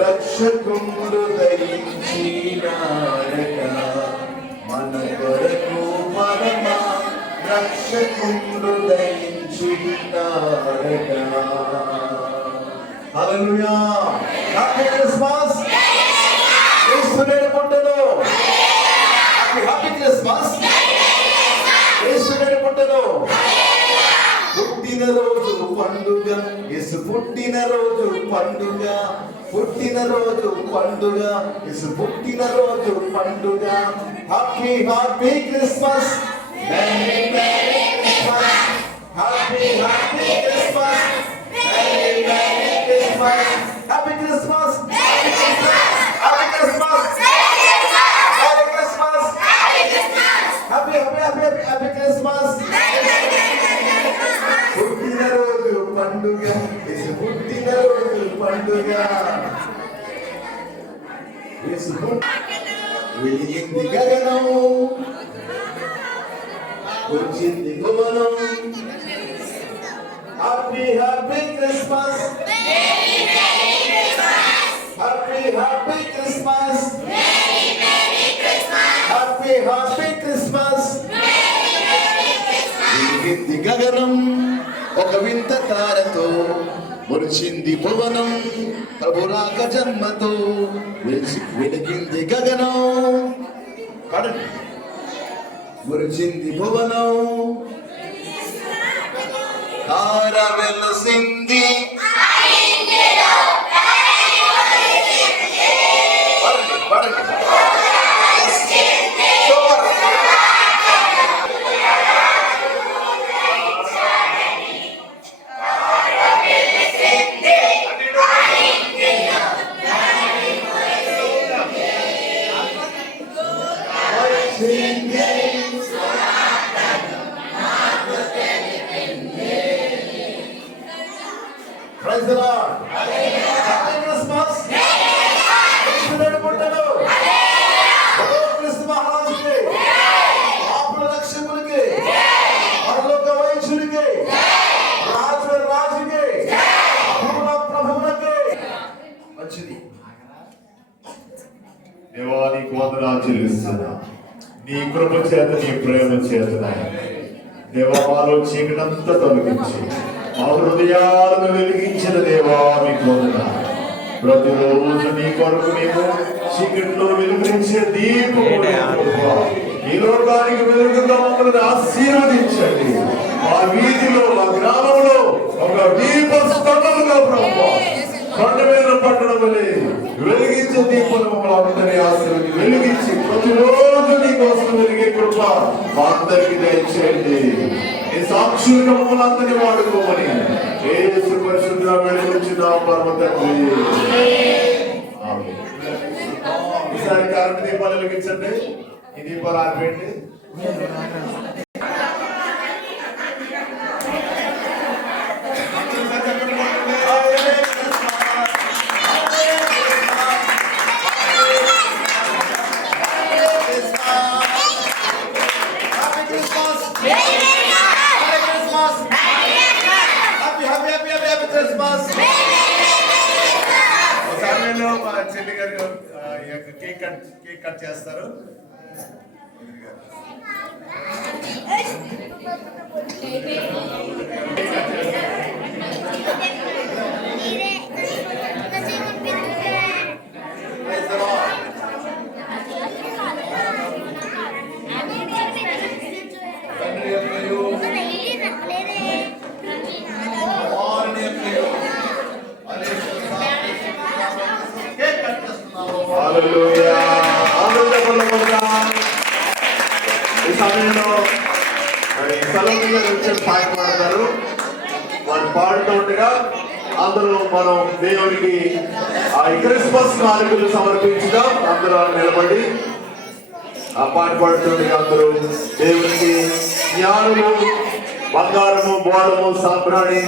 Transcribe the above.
రక్షకుండు దయించినాడట మన కొరకు పరమ రక్షకుండు దయించినాడట. హల్లెలూయా. Happy Christmas. యేసుని పుట్టలో హ్యాపీ క్రిస్మస్. యేసుని పుట్టలో పుట్టిన రోజు పండుగ, యేసు పుట్టిన రోజు పండుగ, పుట్టిన రోజు పండుగ, యేసు పుట్టిన రోజు పండుగ. Happy happy Christmas. Merry merry Christmas. Happy happy Christmas. Merry merry Christmas. Happy Christmas. Happy Christmas. Happy Christmas. Happy Christmas. Happy happy happy happy Christmas. పుట్టిన రోజు పండుగ, యేసు పుట్టిన రోజు పండుగ. యేసు వెలిగింది గగనం, వచ్చింది భువనం. Happy happy Christmas. Happy happy Christmas. Happy happy Christmas. వెలిగింది గగనం ఒక వింత తారతో, మురిచింది భువనం ప్రభురాక జన్మతో. వెలిగింది గగనం, మురిచింది భువనం, తార వెలసింది. Praise the Lord. Happy Christmas. యేసుని పుట్టలో క్రీస్తు మహారాజుకి, పాపుల రక్షకునికి, పరలోక వైద్యునికి, రాజుల రాజుకి, ప్రభువుల ప్రభువులకి. మంచిది. దేవా నీకు వందనాలు చెల్లిస్తున్నా. నీ కృప చేత, నీ ప్రేమ చేత దేవా మాలో చీకటంతా తొలగించి మా హృదయాలను వెలిగించిన దేవా మీకు వందనాలు. ప్రతిరోజు నీ కొరకు మేము చీకట్లో వెలుగునిచ్చే దీపం ఈ లోకానికి వెలుగుగా మమ్మల్ని ఆశీర్వదించండి. మా వీధిలో, మా గ్రామంలో ఒక దీప స్తంభముగా ప్రభు కొండ మీద పట్టడం వలె వెలిగించే దీపాలు మమ్మల్ని అందరినీ ఆశీర్వది వెలిగించి ప్రతిరోజు నీ కోసం వెలిగే కృప మా అందరికీ దయచేయండి. ఈ సాక్షులుగా మమ్మల్ని అందరినీ వాడుకోమని యేసు పరిశుద్ధ వెలుగుచున్నాం పరమ తండ్రి. ఈసారి కరెంట్ దీపాలు వెలిగించండి. ఈ దీపాలు ఆపేయండి. చెల్లి గారు కేక్ కట్ చేస్తారు. హల్లెలూయా. ఈ సమయంలో స్థలం మీద వచ్చే పాట పాడతారు. వాళ్ళు పాడుతూ ఉండగా అందరూ మనం దేవునికి ఆ క్రిస్మస్ కానుకలు సమర్పించుదాం. అందరూ నిలబడి ఆ పాట పాడుతుండగా అందరూ దేవునికి జ్ఞానము, బంగారము, బోళము, సాంబ్రాణి